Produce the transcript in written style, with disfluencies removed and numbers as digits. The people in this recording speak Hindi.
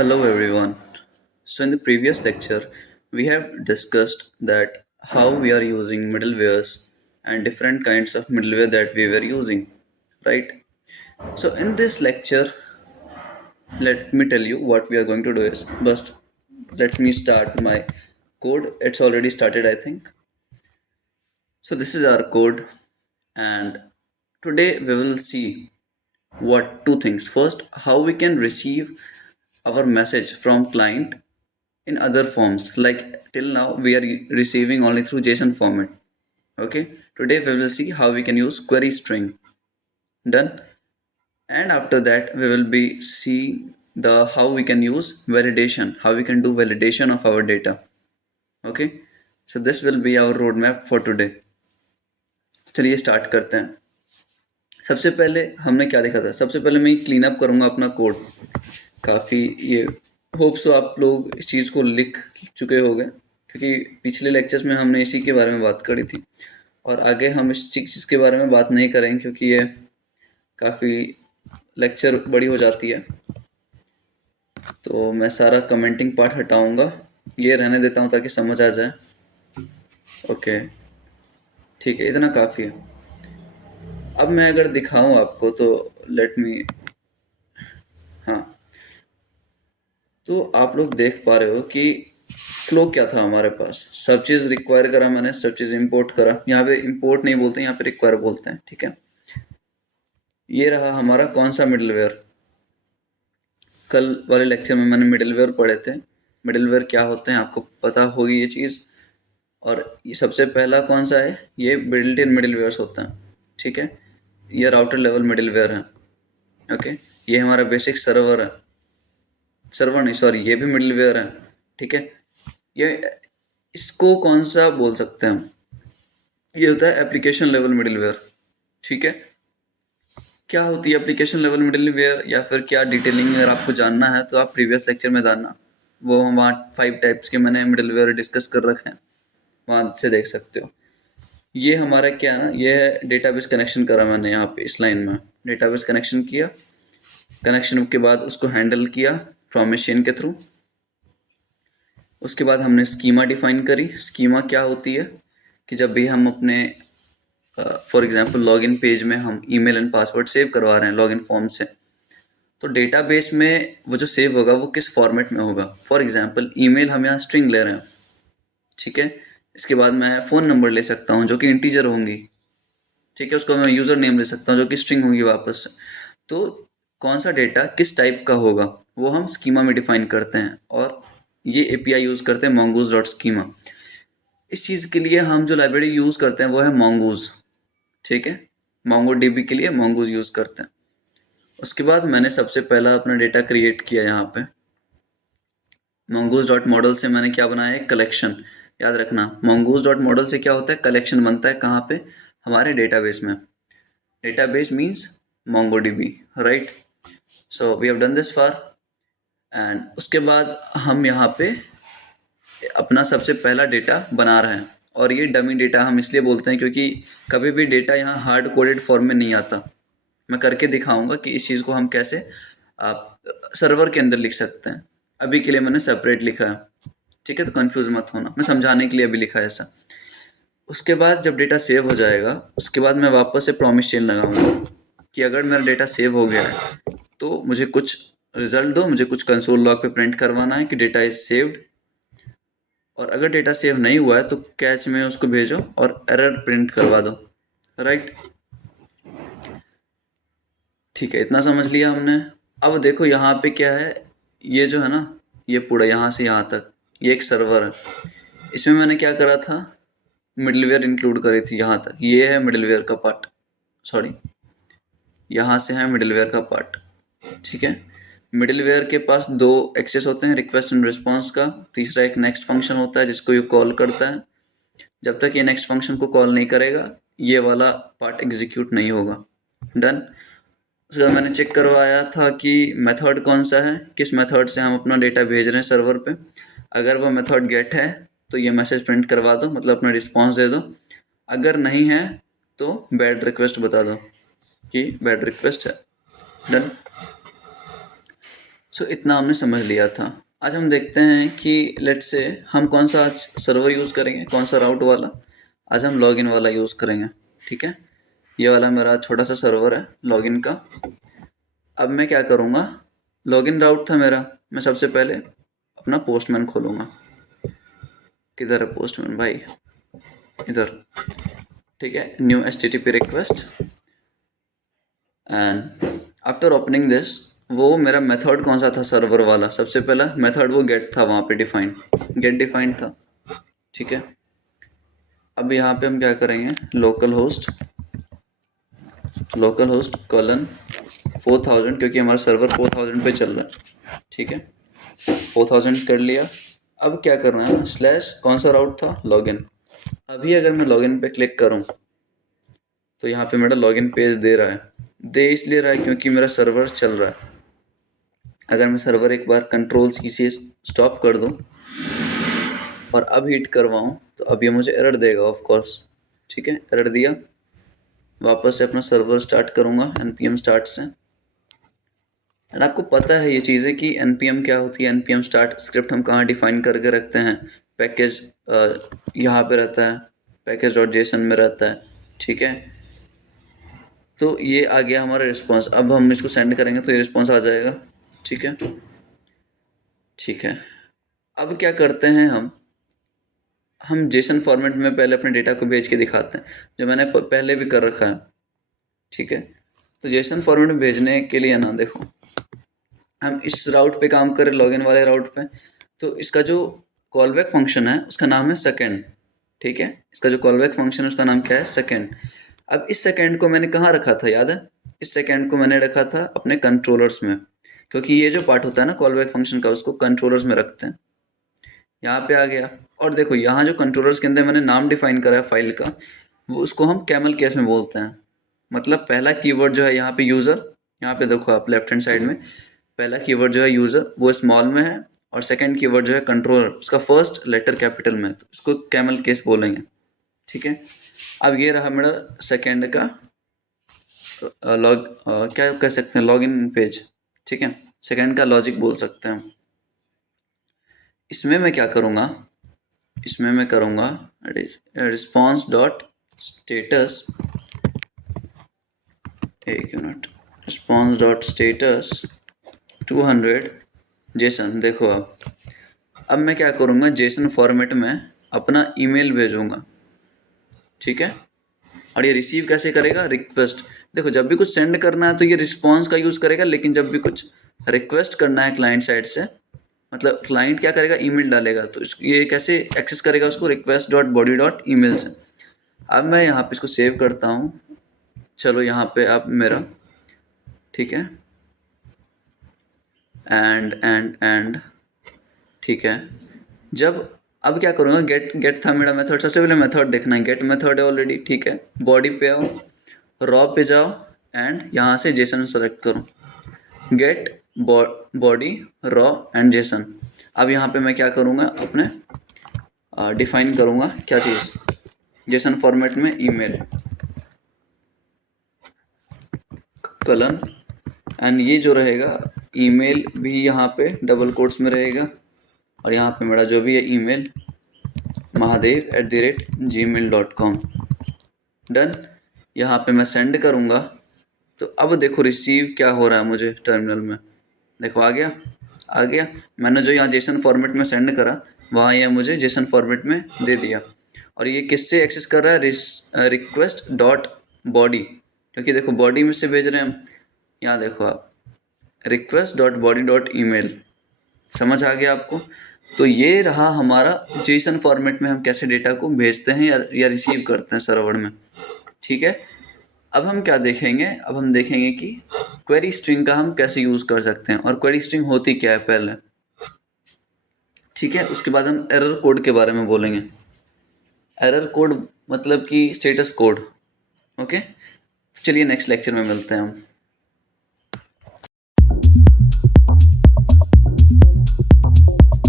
Hello everyone. So in the previous lecture, we have discussed that how we are using middlewares and different kinds of middleware that we were using, right? So in this lecture, let me tell you what we are going to do is first let me start my code. It's already started, I think. So this is our code and today we will see what two things. First, how we can receive our message from client in other forms, like till now we are receiving only through JSON format. Okay, today we will see how we can use query string. Done. And after that we will be see the how we can use validation, how we can do validation of our data. Okay, so this will be our roadmap for today. चलिए स्टार्ट करते हैं. सबसे पहले हमने क्या देखा था? सबसे पहले मैं क्लीन अप करूंगा अपना कोड. काफ़ी ये होप सो आप लोग इस चीज़ को लिख चुके होंगे, क्योंकि पिछले लेक्चर्स में हमने इसी के बारे में बात करी थी और आगे हम इस चीज़ के बारे में बात नहीं करेंगे क्योंकि ये काफ़ी लेक्चर बड़ी हो जाती है. तो मैं सारा कमेंटिंग पार्ट हटाऊंगा, ये रहने देता हूँ ताकि समझ आ जाए. ओके, ठीक है, इतना काफ़ी है. अब मैं अगर दिखाऊं आपको तो लेट मी. हाँ, तो आप लोग देख पा रहे हो कि फ्लो क्या था हमारे पास. सब चीज़ रिक्वायर करा मैंने, सब चीज़ इंपोर्ट करा. यहाँ पे इंपोर्ट नहीं बोलते, यहाँ पे रिक्वायर बोलते हैं. ठीक है, ये रहा हमारा कौन सा मिडलवेयर. कल वाले लेक्चर में मैंने मिडलवेयर पढ़े थे. मिडलवेयर क्या होते हैं आपको पता होगी ये चीज़. और ये सबसे पहला कौन सा है? ये बिल्ट इन मिडलवेयर्स होता है. ठीक है, ये राउटर लेवल मिडलवेयर है. ओके, ये हमारा बेसिक सर्वर है. सर्वर नहीं, सॉरी, ये भी मिडलवेयर है. ठीक है, ये इसको कौन सा बोल सकते हैं हम? ये होता है एप्लीकेशन लेवल मिडलवेयर. ठीक है, क्या होती है एप्लीकेशन लेवल मिडलवेयर या फिर क्या डिटेलिंग अगर आपको जानना है तो आप प्रीवियस लेक्चर में जानना. वो हम वहाँ 5 टाइप्स के मैंने मिडलवेयर डिस्कस कर रखे हैं, वहाँ से देख सकते हो. ये हमारा क्या है ना, ये है डेटाबेस कनेक्शन करा मैंने यहाँ पे इस लाइन में. डेटाबेस कनेक्शन किया, कनेक्शन के बाद उसको हैंडल किया फ्रॉम मशीन के थ्रू. उसके बाद हमने स्कीमा डिफाइन करी. स्कीमा क्या होती है कि जब भी हम अपने फॉर एग्जांपल लॉगिन पेज में हम ईमेल एंड पासवर्ड सेव करवा रहे हैं लॉगिन फॉर्म से, तो डेटाबेस में वो जो सेव होगा वो किस फॉर्मेट में होगा. फॉर एग्जांपल ईमेल हम यहाँ स्ट्रिंग ले रहे हैं. ठीक है, इसके बाद मैं फ़ोन नंबर ले सकता हूँ जो कि इंटीजर होंगी. ठीक है, उसको मैं यूज़र नेम ले सकता हूँ जो कि स्ट्रिंग होंगी वापस से. तो कौन सा डेटा किस टाइप का होगा वो हम स्कीमा में डिफाइन करते हैं और ये एपीआई यूज़ करते हैं mongoose डॉट स्कीमा. इस चीज़ के लिए हम जो लाइब्रेरी यूज़ करते हैं वो है mongoose. ठीक है, MongoDB के लिए mongoose यूज़ करते हैं. उसके बाद मैंने सबसे पहला अपना डेटा क्रिएट किया यहाँ पे. mongoose डॉट मॉडल से मैंने क्या बनाया है? कलेक्शन. याद रखना, mongoose डॉट मॉडल से क्या होता है? कलेक्शन बनता है. कहाँ पे? हमारे डेटाबेस में. Database means MongoDB, right. So we have done this far. And उसके बाद हम यहाँ पे अपना सबसे पहला डेटा बना रहे हैं. और ये डमी डेटा हम इसलिए बोलते हैं क्योंकि कभी भी डेटा यहाँ हार्ड कोडेड फॉर्म में नहीं आता. मैं करके दिखाऊंगा कि इस चीज़ को हम कैसे आप सर्वर के अंदर लिख सकते हैं. अभी के लिए मैंने सेपरेट लिखा है. ठीक है, तो कंफ्यूज मत होना, मैं समझाने के लिए अभी लिखा है ऐसा. उसके बाद जब डेटा सेव हो जाएगा उसके बाद मैं वापस से प्रॉमिस चेन लगाऊंगा कि अगर मेरा डेटा सेव हो गया है तो मुझे कुछ रिजल्ट दो, मुझे कुछ कंसोल लॉग पे प्रिंट करवाना है कि डेटा इज सेव्ड. और अगर डेटा सेव नहीं हुआ है तो कैच में उसको भेजो और एरर प्रिंट करवा दो. राइट, ठीक है, इतना समझ लिया हमने. अब देखो यहाँ पे क्या है, ये जो है ना, ये पूरा यहाँ से यहाँ तक ये एक सर्वर है. इसमें मैंने क्या करा था? मिडलवेयर इंक्लूड करी थी. यहाँ तक ये है मिडलवेयर का पार्ट. सॉरी, यहाँ से है मिडलवेयर का पार्ट. ठीक है, मिडलवेयर के पास दो एक्सेस होते हैं, रिक्वेस्ट एंड रिस्पॉन्स का. तीसरा एक नेक्स्ट फंक्शन होता है जिसको ये कॉल करता है. जब तक ये नेक्स्ट फंक्शन को कॉल नहीं करेगा ये वाला पार्ट एग्जीक्यूट नहीं होगा. डन. उसके बाद मैंने चेक करवाया था कि मेथड कौन सा है, किस मेथड से हम अपना डेटा भेज रहे हैं सर्वर पे. अगर वो मेथड गेट है तो ये मैसेज प्रिंट करवा दो, मतलब अपना रिस्पॉन्स दे दो. अगर नहीं है तो बैड रिक्वेस्ट बता दो कि बैड रिक्वेस्ट है. डन. सो इतना हमने समझ लिया था। आज हम देखते हैं कि लेट से हम कौन सा आज सर्वर यूज़ करेंगे, कौन सा राउट वाला। आज हम लॉगिन वाला यूज़ करेंगे, ठीक है। ये वाला मेरा छोटा सा सर्वर है लॉगिन का। अब मैं क्या करूँगा, लॉगिन राउट था मेरा, मैं सबसे पहले अपना पोस्टमैन खोलूँगा। किधर है पोस्टमैन भाई, इधर, ठीक है। New HTTP request and after opening this, वो मेरा मेथड कौन सा था सर्वर वाला, सबसे पहला मेथड वो गेट था, वहाँ पे डिफाइंड, गेट डिफाइंड था, ठीक है। अब यहाँ पे हम क्या करेंगे, लोकल होस्ट कॉलन 4000, क्योंकि हमारा सर्वर 4000 पे चल रहा है, ठीक है। 4000 कर लिया। अब क्या करना है, स्लैश कौन सा राउट था, लॉगिन। अभी अगर मैं लॉगिन पे क्लिक करूँ तो यहाँ पे मेरा लॉगिन पेज दे रहा है, दे इसलिए रहा है क्योंकि मेरा सर्वर चल रहा है। अगर मैं सर्वर एक बार कंट्रोल C से स्टॉप कर दूं और अब हिट करवाऊं तो अब ये मुझे एरर देगा ऑफ कोर्स, ठीक है। एरर दिया, वापस से अपना सर्वर स्टार्ट करूंगा npm स्टार्ट से। एंड आपको पता है ये चीज़ें कि npm क्या होती है, npm स्टार्ट स्क्रिप्ट हम कहाँ डिफाइन करके रखते हैं, पैकेज यहाँ पे रहता है, पैकेज डॉट जेसन में रहता है, ठीक है। तो ये आ गया हमारा रिस्पॉन्स। अब हम इसको सेंड करेंगे तो ये रिस्पॉन्स आ जाएगा, ठीक है, ठीक है। अब क्या करते हैं, हम जेसन फॉर्मेट में पहले अपने डेटा को भेज के दिखाते हैं, जो मैंने पहले भी कर रखा है, ठीक है। तो जेसन फॉर्मेट में भेजने के लिए ना, देखो हम इस राउट पे काम करें, लॉगिन वाले राउट पे, तो इसका जो कॉलबैक फंक्शन है उसका नाम है सेकेंड, ठीक है। इसका जो कॉलबैक फंक्शन है उसका नाम क्या है, सेकेंड। अब इस सेकेंड को मैंने कहाँ रखा था, याद है, इस सेकेंड को मैंने रखा था अपने कंट्रोलर्स में, क्योंकि ये जो पार्ट होता है ना कॉलबैक फंक्शन का, उसको कंट्रोलर्स में रखते हैं। यहाँ पे आ गया, और देखो यहाँ जो कंट्रोलर्स के अंदर मैंने नाम डिफाइन करा है फाइल का, वो उसको हम कैमल केस में बोलते हैं। मतलब पहला कीवर्ड जो है यहाँ पे यूज़र, यहाँ पे देखो आप लेफ्ट हैंड साइड में, पहला कीवर्ड जो है यूज़र वो स्मॉल में है, और सेकंड कीवर्ड जो है कंट्रोलर, उसका फर्स्ट लेटर कैपिटल में, तो उसको कैमल केस बोलेंगे, ठीक है। अब ये रहा मेरा सेकेंड का क्या कह सकते हैं, लॉगिन पेज, ठीक है। सेकेंड का लॉजिक बोल सकते हैं। इसमें मैं क्या करूँगा, इसमें मैं करूँगा रिस्पॉन्स डॉट स्टेटस, एक unit, response dot status 200 Jason. देखो अब मैं क्या करूँगा, जेसन फॉर्मेट में अपना ईमेल भेजूँगा, ठीक है। और ये रिसीव कैसे करेगा, रिक्वेस्ट। देखो जब भी कुछ सेंड करना है तो ये रिस्पॉन्स का यूज़ करेगा, लेकिन जब भी कुछ रिक्वेस्ट करना है क्लाइंट साइड से, मतलब क्लाइंट क्या करेगा, ईमेल डालेगा, तो ये कैसे एक्सेस करेगा उसको, request dot body dot email से। अब मैं यहाँ पे इसको सेव करता हूँ, चलो यहाँ पे अब मेरा, ठीक है, एंड ठीक है। जब अब क्या करूँगा, गेट था मेरा मेथड, सबसे पहले मेथड देखना है, गेट मेथड है ऑलरेडी, ठीक है। बॉडी पे आओ, रॉ पे जाओ, एंड यहाँ से जेसन सेलेक्ट करो, get body raw and JSON. अब यहाँ पे मैं क्या करूँगा, अपने डिफाइन करूँगा क्या चीज़, जेसन फॉर्मेट में ईमेल कलन, एंड ये जो रहेगा ईमेल भी यहाँ पे डबल कोट्स में रहेगा, और यहाँ पे मेरा जो भी है ईमेल mahadev@gmail.com, डन। यहाँ पे मैं सेंड करूँगा, तो अब देखो रिसीव क्या हो रहा है मुझे टर्मिनल में, देखो आ गया, आ गया। मैंने जो यहाँ जेसन फॉर्मेट में सेंड करा, वहाँ यह मुझे जेसन फॉर्मेट में दे दिया। और ये किससे एक्सेस कर रहा है, रिक्वेस्ट डॉट बॉडी, क्योंकि देखो बॉडी में से भेज रहे हैं हम, यहाँ देखो आप, request dot body dot email. समझ आ गया आपको। तो ये रहा हमारा जेसन फॉर्मेट में हम कैसे डेटा को भेजते हैं या रिसीव करते हैं सर्वर में, ठीक है। अब हम क्या देखेंगे, अब हम देखेंगे कि क्वेरी स्ट्रिंग का हम कैसे यूज़ कर सकते हैं, और क्वेरी स्ट्रिंग होती क्या है पहले, ठीक है। उसके बाद हम एरर कोड के बारे में बोलेंगे। एरर कोड मतलब कि स्टेटस कोड, ओके। चलिए नेक्स्ट लेक्चर में मिलते हैं हम।